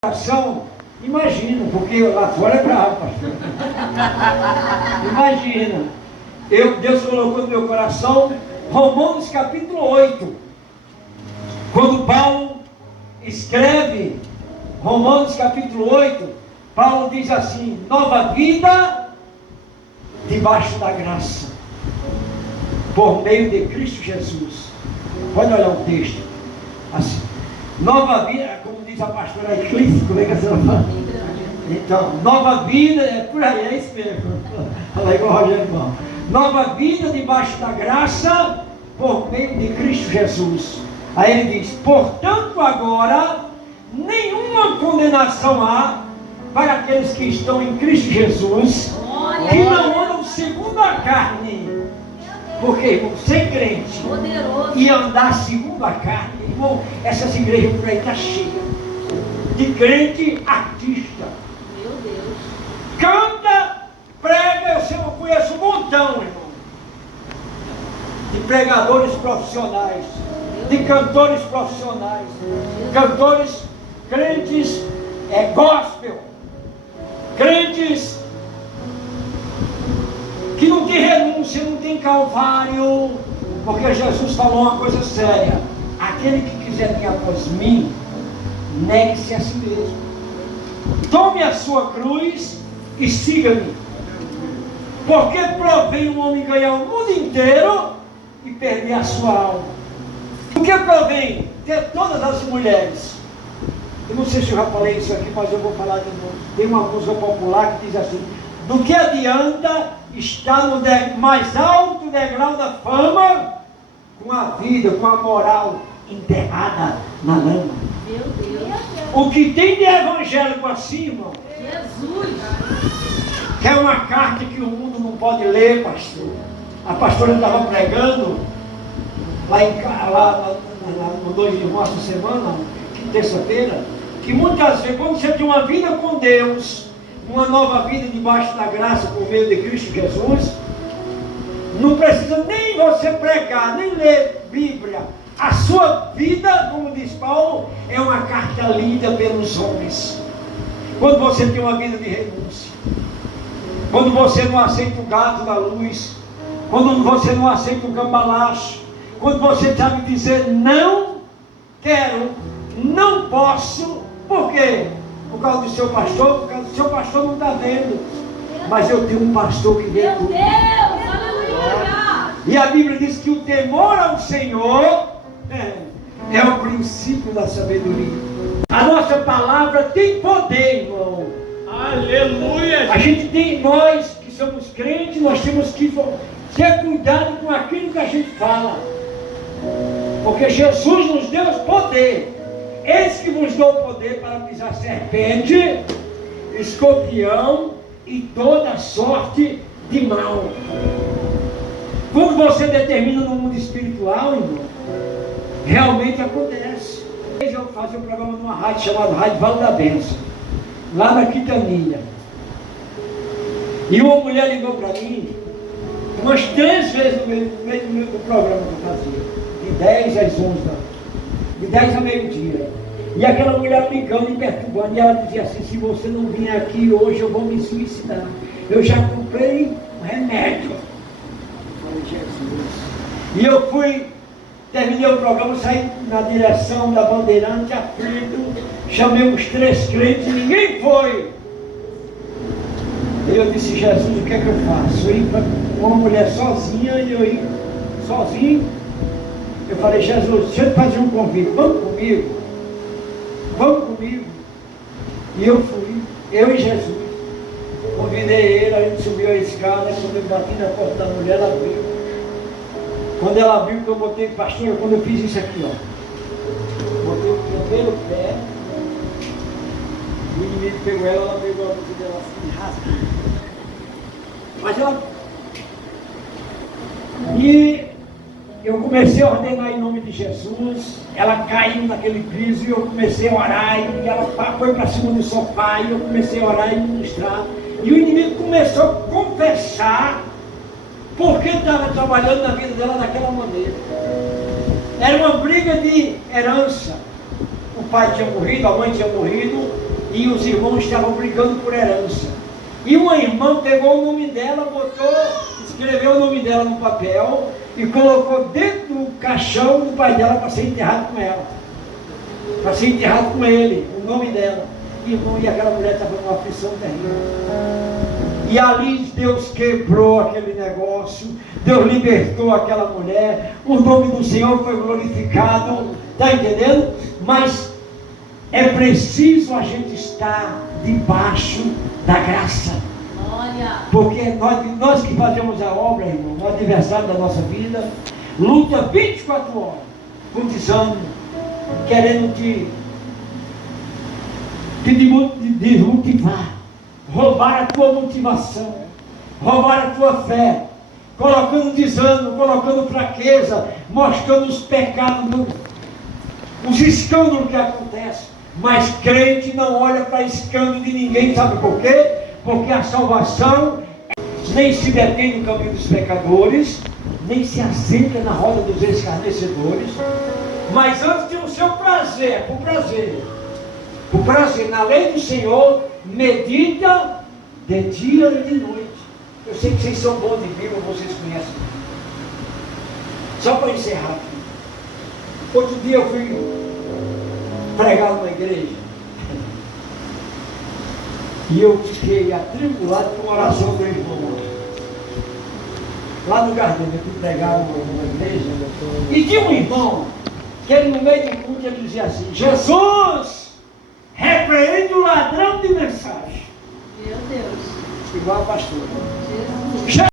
coração, imagina, porque lá fora é bravo, pastor. Imagina, Deus colocou no meu coração Romanos capítulo 8. Quando Paulo escreve Romanos capítulo 8, Paulo diz assim: nova vida debaixo da graça, por meio de Cristo Jesus. Pode olhar o texto assim. Nova vida, como diz a pastora Eclipse, como é que a senhora fala? Então, nova vida, é por aí, é isso mesmo. Fala igual o Rogério irmão. Nova vida debaixo da graça, por meio de Cristo Jesus. Aí ele diz: portanto agora, nenhuma condenação há para aqueles que estão em Cristo Jesus, que não andam segundo a carne. Porque, irmão, ser crente e andar segundo a carne, irmão, essas igrejas por aí estão cheias de crente artista. Meu Deus. Canta, prega, eu conheço um montão, irmão, de pregadores profissionais, de cantores profissionais, cantores, crentes, gospel, crentes que não tem renúncia, não tem calvário, porque Jesus falou uma coisa séria: aquele que quiser vir após mim, negue-se a si mesmo, tome a sua cruz e siga-me. Porque provém um homem ganhar o mundo inteiro e perder a sua alma. O que provém? Ter todas as mulheres. Eu não sei se eu já falei isso aqui, mas eu vou falar de novo. Tem uma música popular que diz assim: do que adianta estar no mais alto degrau da fama, com a vida, com a moral enterrada na lama? Meu Deus. O que tem de evangélico assim, irmão? Jesus. Que é uma carta que o mundo não pode ler, pastor. A pastora estava pregando lá no 2 de março da semana, terça-feira, que muitas vezes, quando você tem uma vida com Deus, uma nova vida debaixo da graça por meio de Cristo Jesus, não precisa nem você pregar, nem ler Bíblia. A sua vida, como diz Paulo, é uma carta lida pelos homens. Quando você tem uma vida de renúncia, quando você não aceita o gato da luz, quando você não aceita o cambalacho, quando você sabe dizer não quero, não posso, por quê? Por causa do seu pastor, por causa do seu pastor não está vendo, mas eu tenho um pastor que vê Meu tudo. Deus, aleluia. E a Bíblia diz que o temor ao Senhor é o princípio da sabedoria. A nossa palavra tem poder, irmão. Aleluia. A gente tem, nós que somos crentes, nós temos que ter cuidado com aquilo que a gente fala, porque Jesus nos deu poder. Eis que vos dou poder para pisar serpente, escorpião e toda sorte de mal. Quando você determina no mundo espiritual, irmão, realmente acontece. Eu fazia um programa numa rádio chamada Rádio Vale da Bênção, lá na Quintanilha. E uma mulher ligou para mim umas 3 vezes no meio do programa que eu fazia, de 10 às 11 de 10 a meio-dia. E aquela mulher ligando e perturbando, e ela dizia assim: se você não vier aqui hoje, eu vou me suicidar. Eu já comprei um remédio. Eu falei: Jesus. E eu terminei o programa, saí na direção da Bandeirante, aflito, chamei os 3 crentes e ninguém foi. E eu disse: Jesus, o que é que eu faço? Eu ia para uma mulher sozinha e eu ia sozinho. Eu falei: Jesus, deixa eu te fazer um convite, vamos comigo? Vamos comigo. E eu fui, eu e Jesus. Convidei ele, a gente subiu a escada, quando eu bati na porta da mulher, ela abriu. Quando ela abriu, que eu botei, pastor, quando eu fiz isso aqui, ó, botei o primeiro pé, o inimigo pegou ela pegou a boca dela assim, rasgada. Mas ela... E eu comecei a ordenar em nome de Jesus, ela caiu naquele piso e eu comecei a orar, e ela foi para cima do sofá e eu comecei a orar e ministrar. E o inimigo começou a confessar porque estava trabalhando na vida dela daquela maneira. Era uma briga de herança. O pai tinha morrido, a mãe tinha morrido, E os irmãos estavam brigando por herança. E uma irmã pegou o nome dela, escreveu o nome dela no papel e colocou dentro do caixão do pai dela para ser enterrado com ela. Para ser enterrado com ele, o nome dela. Irmão, e aquela mulher estava numa aflição terrível. E ali Deus quebrou aquele negócio, Deus libertou aquela mulher, o nome do Senhor foi glorificado, está entendendo? Mas é preciso a gente estar debaixo da graça. Olha. Porque nós que fazemos a obra, irmão, no adversário da nossa vida, luta 24 horas, com desânimo, querendo te desmotivar, roubar a tua motivação, roubar a tua fé, colocando desânimo, colocando fraqueza, mostrando os pecados, os escândalos que acontecem. Mas crente não olha para escândalo de ninguém, sabe por quê? Porque a salvação nem se detém no caminho dos pecadores, nem se assenta na roda dos escarnecedores, mas antes tem o seu prazer, o prazer na lei do Senhor, medita de dia e de noite. Eu sei que vocês são bons de Bíblia, vocês conhecem. Só para encerrar aqui. Outro dia eu fui pregar numa igreja e eu fiquei atribulado com uma oração do irmão lá no Garden. Eu fui pregar numa igreja e tinha um irmão que ele, no meio do culto, ele dizia assim: Jesus repreende o ladrão de mensagem. Meu Deus. Igual a pastora. Jesus.